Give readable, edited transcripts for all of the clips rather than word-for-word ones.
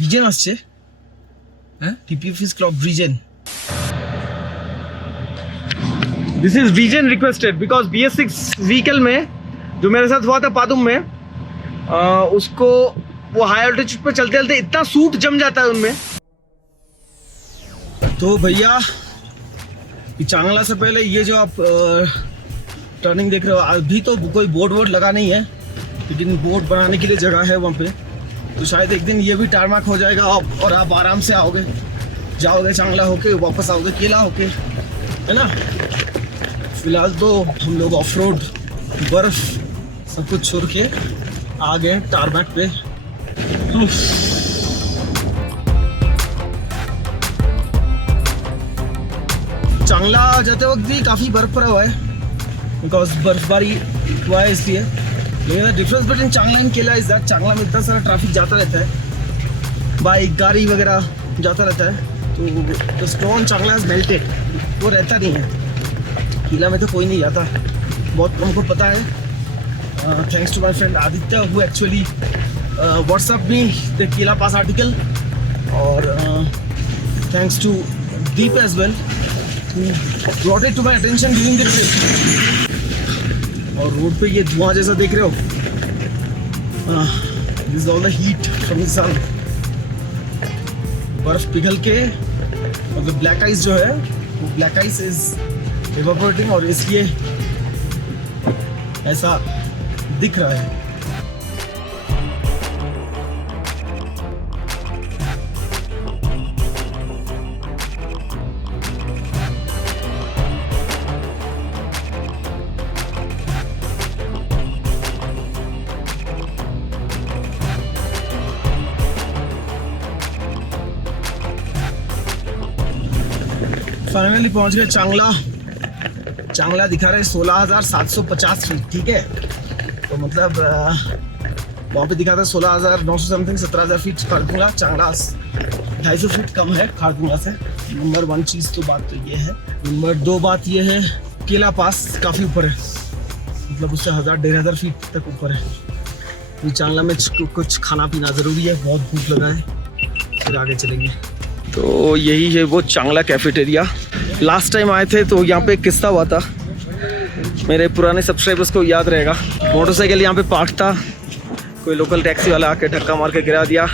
Reason আসছে, হ্যাঁ DPFs clog regen. This is regen requested because BS6 vehicle में जो मेरे साथ हुआ था पादुम में, उसको वो हाई ऑल्टीट्यूड पे चलते चलते इतना सूट जम जाता है उनमें। तो भैया चांगला से पहले ये जो आप टर्निंग देख रहे हो, अभी तो कोई बोर्ड वोर्ड लगा नहीं है, लेकिन बोर्ड बनाने के लिए जगह है वहाँ पे। तो शायद एक दिन ये भी टारमाक हो जाएगा और आप आराम से आओगे, जाओगे चांगला होके, वापस आओगे केला होके, है ना। फिलहाल तो हम लोग ऑफ रोड बर्फ सब कुछ छोड़ के आ गए टारमैक पे। चांगला जाते वक्त भी काफ़ी बर्फ पड़ा हुआ है, बिकॉज बर्फबारी हुआ है इसलिए। लेकिन डिफरेंस बिटवीन चांगला एंड केला इज दैट चांगला में इतना सारा ट्रैफिक जाता रहता है, बाइक गाड़ी वगैरह जाता रहता है, तो स्नो ऑन चांगला हैज मेल्टेड, वो रहता नहीं है। केला में तो कोई नहीं जाता, बहुत हमको पता है। Thanks to my friend Aditya who actually WhatsApp me the Kela pass article, और thanks to Deep as well who brought it to my attention during the trip। और रोड पे ये धुआं जैसा देख रहे हो, this is all the heat from the sun। बर्फ पिघल के मतलब ब्लैक आइस जो है वो ब्लैक आइस इज evaporating और इसलिए ऐसा दिख रहा है। फाइनली पहुंच गए चांगला। चांगला दिखा रहे 16,750 फीट, ठीक है। तो मतलब वहाँ पे दिखा था 16,900 समथिंग, 17,000 फीट खारदुंगला। चांगला 250 फीट कम है खारदुंगला से। नंबर 1 चीज़ तो बात तो ये है। नंबर 2 बात ये है केला पास काफ़ी ऊपर है, मतलब उससे 1,000-1,500 फीट तक ऊपर है। तो चांगला में कुछ खाना पीना ज़रूरी है, बहुत भूख लगा है, फिर आगे चलेंगे। तो यही है वो चांगला कैफेटेरिया। लास्ट टाइम आए थे तो यहाँ पे एक किस्सा हुआ था, मेरे पुराने सब्सक्राइबर्स को याद रहेगा। मोटरसाइकिल यहाँ पे पार्क था, कोई लोकल टैक्सी वाला आके धक्का मार के गिरा दिया।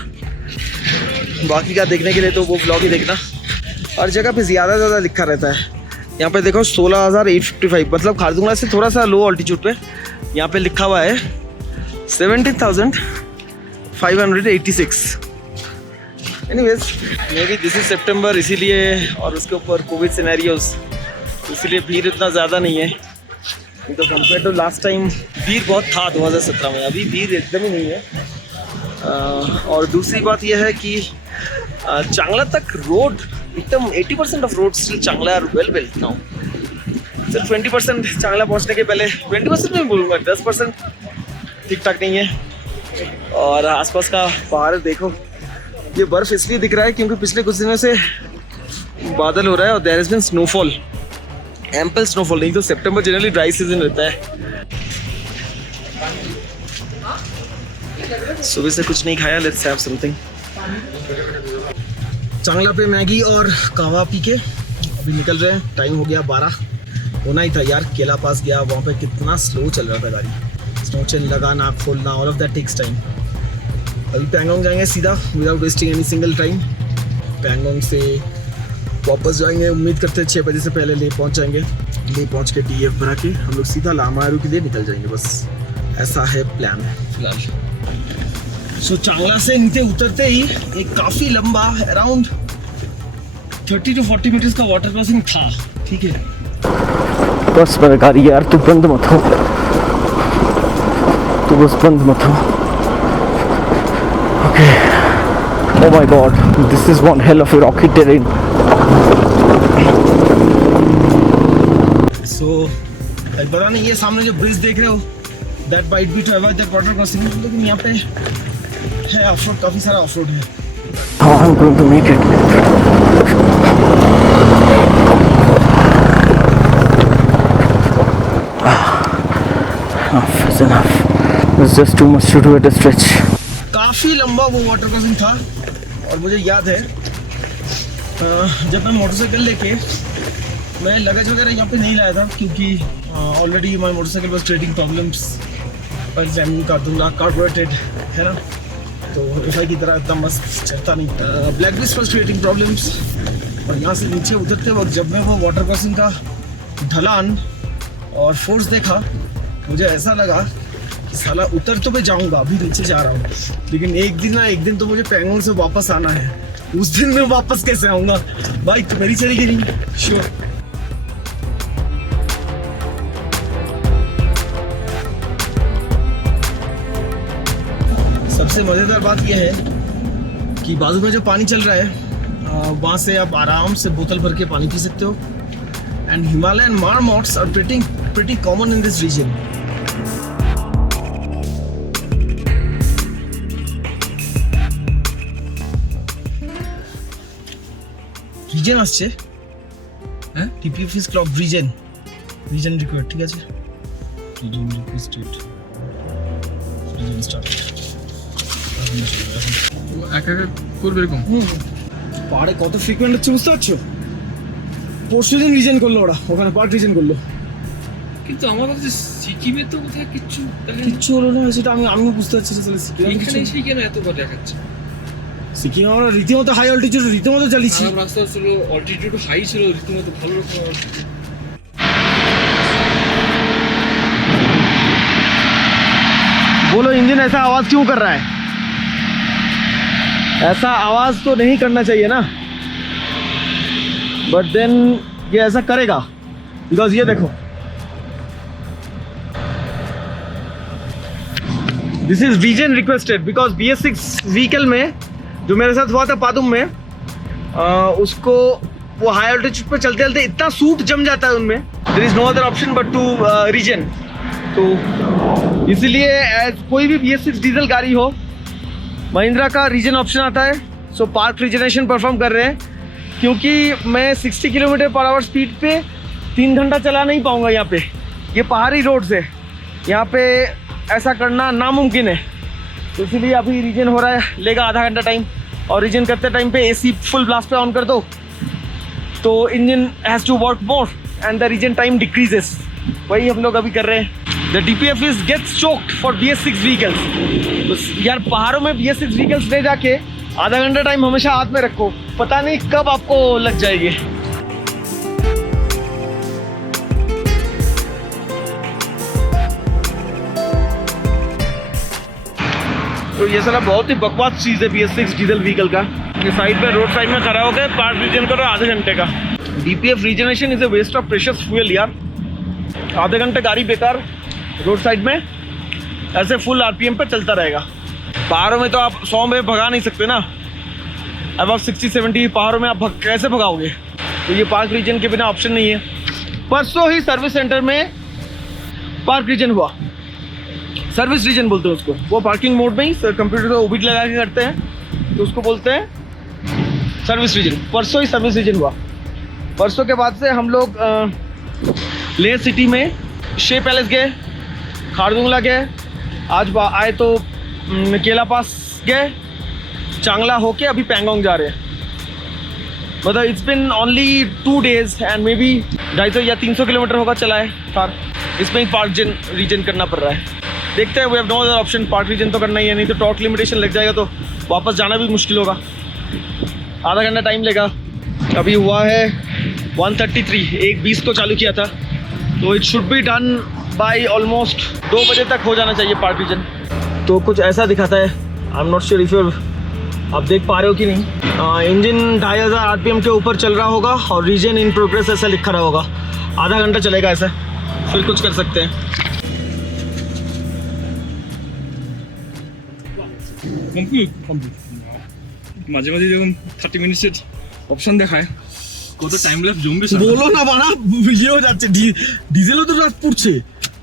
बाकी का देखने के लिए तो वो ब्लॉग ही देखना। हर जगह पे ज़्यादा लिखा रहता है। यहाँ पे देखो 16,855, मतलब खारदुंगला से थोड़ा सा लो ऑल्टीट्यूड पे यहाँ पे लिखा हुआ है 17,586। Anyways may be this is सितंबर इसीलिए, और उसके ऊपर कोविड सिनेरियोज, इसीलिए भीड़ इतना ज़्यादा नहीं है। तो कंपेयर टू लास्ट टाइम भीड़ बहुत था 2017 में, अभी भीड़ एकदम ही नहीं है। और दूसरी बात यह है कि चांगला तक रोड एकदम 80% ऑफ रोड स्टिल चांगला आर वेल बिल्ट नाउ। सिर्फ 20% चांगला पहुंचने के पहले, 20% में बोलूँगा, 10% ठीक ठाक नहीं है। और आसपास का पहाड़ देखो, ये बर्फ़ इसलिए दिख रहा है क्योंकि पिछले कुछ दिनों से बादल हो रहा है और there has been snowfall, ample snowfall. नहीं तो सितंबर जनरली ड्राई सीजन रहता है। सुबह से कुछ नहीं खाया, लेट्स हैव समथिंग। चांगला पे मैगी और कहवा पी के अभी निकल रहे हैं। टाइम हो गया 12, होना ही था यार। केला पास गया, वहाँ पे कितना स्लो चल रहा था गाड़ी, स्नो चेन लगाना, खोलना, all of that takes time. अभी पैंगोंग जाएंगे सीधा without wasting any single time. Pangong से वापस जाएंगे, उम्मीद करते हैं 6 बजे से पहले ले पहुंच जाएंगे। ले पहुंच के TF भरा के हम लोग सीधा लामारू के लिए निकल जाएंगे, बस ऐसा है प्लान फिलहाल। सो चांगला से नीचे उतरते ही एक काफ़ी लंबा अराउंड 30 to 40 मीटर्स का वाटर क्रॉसिंग था, ठीक है। बस मेरा गाड़ी यार, तू बंद मत हो, तू बस बंद मत हो। Okay. Oh my God, this is one hell of a rocky terrain. So, पता नहीं ये सामने जो ब्रिज देख रहे हो, that might be to avoid that water crossing, लेकिन यहाँ पे है ऑफ रोड, काफी सारा ऑफ रोड है। Oh, I'm going to make it. Enough is enough. It's just too much to do at a stretch. काफ़ी लंबा वो वाटर क्रॉसिंग था, और मुझे याद है जब मैं मोटरसाइकिल लेके मैं लगेज वगैरह यहाँ पे नहीं लाया था क्योंकि ऑलरेडी माई मोटरसाइकिल बस ट्रेडिंग प्रॉब्लम्स पर एग्जामिन कर दूँगा कार्बोरेटेड है ना, तो एफ की तरह इतना मस्त चलता नहीं। Black list first creating problems. और यहाँ से नीचे उतरते वक्त जब मैं वो वाटर क्रॉसिंग का ढलान और फोर्स देखा, मुझे ऐसा लगा कि साला उतर तो मैं जाऊँगा, अभी नीचे जा रहा हूँ, लेकिन एक दिन तो मुझे पैंगोंग से वापस आना है। उस दिन मैं वापस कैसे आऊँगा? बाइक मेरी चलेगी नहीं, श्योर। सबसे मज़ेदार बात यह है कि बाजू में जो पानी चल रहा है वहाँ से आप आराम से बोतल भर के पानी पी सकते हो। And Himalayan marmots are pretty common in this region. Regen আসছে, হ্যাঁ DPF is clog regen required, ঠিক আছে রিজেন রিকোয়েস্টেড রিজেন স্টার্ট এক এক করবে এরকম। পাহাড়ে কত ফ্রিকোয়েন্ট হচ্ছে বুঝতে পারছো? পরশু দিন রিজেন করলো ওরা, ওখানে পার্ক রিজেন করলো, কিন্তু আমার কাছে সিকিমে তো কোথায় কিচ্ছু কিচ্ছু হলো না। সেটা আমিও বুঝতে পারছি না। এখানে এসে কেন এত কথা দেখাচ্ছে? সিকিম আমরা রীতিমতো হাই অল্টিটিউড রীতিমতো চালিয়েছি। রাস্তা ছিল অল্টিটিউড হাই ছিল, রীতিমতো ভালো রকম। बोलो इंजन ऐसा आवाज क्यों कर रहा है? ऐसा आवाज तो नहीं करना चाहिए ना, बट देन ये ऐसा करेगा बिकॉज ये देखो, this is regen requested because BS6 vehicle में जो मेरे साथ हुआ था पादुम में, उसको वो हाई ऑल्टीट्यूड पे चलते चलते इतना सूट जम जाता है उनमें, there is no other option but to regen. तो इसीलिए कोई भी BS6 डीजल गाड़ी हो, महिंद्रा का रीजन ऑप्शन आता है। सो पार्क रीजनेशन परफॉर्म कर रहे हैं, क्योंकि मैं 60 km/h स्पीड पे 3 घंटा चला नहीं पाऊँगा यहाँ पे। ये पहाड़ी रोड है, यहाँ पे ऐसा करना नामुमकिन है। तो इसीलिए अभी रीजन हो रहा है, लेगा आधा घंटा टाइम। और रीजन करते टाइम पे AC फुल ब्लास्ट पे ऑन कर दो तो engine has to work more and the regen time decreases. वही हम लोग अभी कर रहे हैं। The DPF is gets choked for BS6 vehicles. तो यार पहाड़ों में BS6 व्हीकल्स ले जाके आधा घंटा टाइम हमेशा हाथ में रखो, पता नहीं कब आपको लग जाएगी। तो ये सारा बहुत ही बकवास चीज़ है BS6 डीजल व्हीकल का। ये साइड पे रोड साइड में खड़ा होकर पार्क रीजन करो आधे घंटे का। DPF regeneration is a waste of precious fuel यार। आधे घंटे गाड़ी बेकार रोड साइड में ऐसे फुल RPM पे चलता रहेगा। पहाड़ों में तो आप 100 में भगा नहीं सकते ना, अब आप 60-70 पहाड़ों में आप कैसे भगाओगे? तो ये पार्क रीजन के बिना ऑप्शन नहीं है। परसों ही सर्विस सेंटर में पार्क रीजन हुआ, सर्विस रीजन बोलते हैं उसको। वो पार्किंग मोड में ही कंप्यूटर को ओबिट लगा के करते हैं, तो उसको बोलते हैं सर्विस रीजन। परसों ही सर्विस रीजन हुआ। परसों के बाद से हम लोग लेह सिटी में शे पैलेस गए, खारदुंगला गए, आज आए तो केला पास गए, चांगला होके अभी पैंगोंग जा रहे हैं। मतलब it's been only 2 days and may be 250 या 300 किलोमीटर होगा चला है कार। इसमें ही पार्क रीजन करना पड़ रहा है। देखते हैं, we have no other option. Park regen तो करना ही है, नहीं तो टॉर्क लिमिटेशन लग जाएगा तो वापस जाना भी मुश्किल होगा। आधा घंटा टाइम लेगा। अभी हुआ है 1:33, 1:20 को चालू किया था, तो it should be done by almost 2 बजे तक हो जाना चाहिए पार्क रीजन। तो कुछ ऐसा दिखाता है, I am not sure if you आप देख पा रहे हो कि नहीं। इंजन 2500 RPM के ऊपर चल रहा होगा और रीजन इन प्रोग्रेस ऐसा लिखा रहा होगा। आधा घंटा चलेगा ऐसा, फिर कुछ कर सकते हैं। মাঝে মাঝে যখন 30 মিনিটের অপশন দেখায় কত টাইম ল্যাপস জমবে। বলো না বাড়া, ইয়ে হয়ে যাচ্ছে, ডিজেলও তো রাত পড়ছে,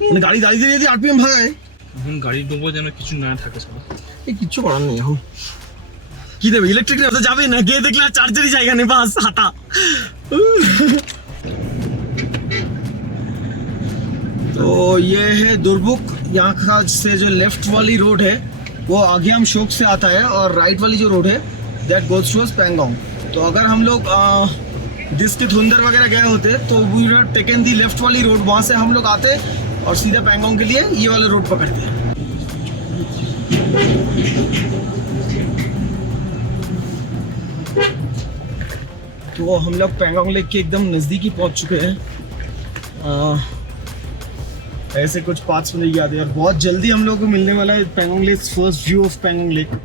মানে গাড়ি দাঁড়িয়ে যদি RPM ভাগায়, এখন গাড়ি ডুবো যেন কিছু না থাকে সব। এই কিচ্ছু করার নেই এখন। কি দেবে ইলেকট্রিক তো যাবে না, গিয়ে দেখলে চার্জারই জায়গা নেই, বাস হাঁটা। तो ये है दुर्बुक। यहाँ का से जो लेफ्ट वाली रोड है वो आगे हम शोक से आता है, और राइट वाली जो रोड है दैट गोज टू पैंगोंग। तो अगर हम लोग दिस के धुंधर वगैरह गए होते तो we would have taken the left वाली रोड, वहाँ से हम लोग आते और सीधा पैंगोंग के लिए ये वाला रोड पकड़ते। तो हम लोग पैंगोंग लेक के एकदम नज़दीकी पहुंच चुके हैं। ऐसे कुछ पार्ट्स में नहीं याद है और बहुत जल्दी हम लोग को मिलने वाला है Pangong lake first view of Pangong lake.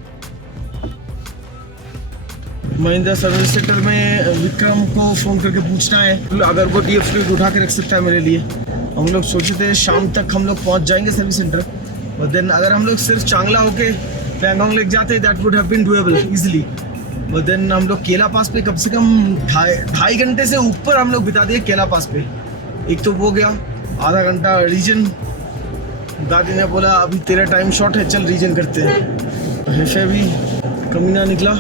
Mahindra service centre में विक्रम को फ़ोन करके पूछना है अगर वो डीएफ फ्लूइड उठा के रख सकता है मेरे लिए। हम लोग सोचे थे शाम तक हम लोग पहुंच जाएंगे सर्विस सेंटर, और देन अगर हम लोग सिर्फ चांगला होके पैंगोंग लेक जाते that would have been doable easily. और देन हम लोग केला पास पे कम से कम ढाई घंटे से ऊपर हम लोग बिता दिए केला पास पे। एक तो वो गया आधा घंटा रीजन, दादी ने बोला अभी तेरा टाइम शॉर्ट है चल रीजन करते हैं। हेफे भी कमीना निकला।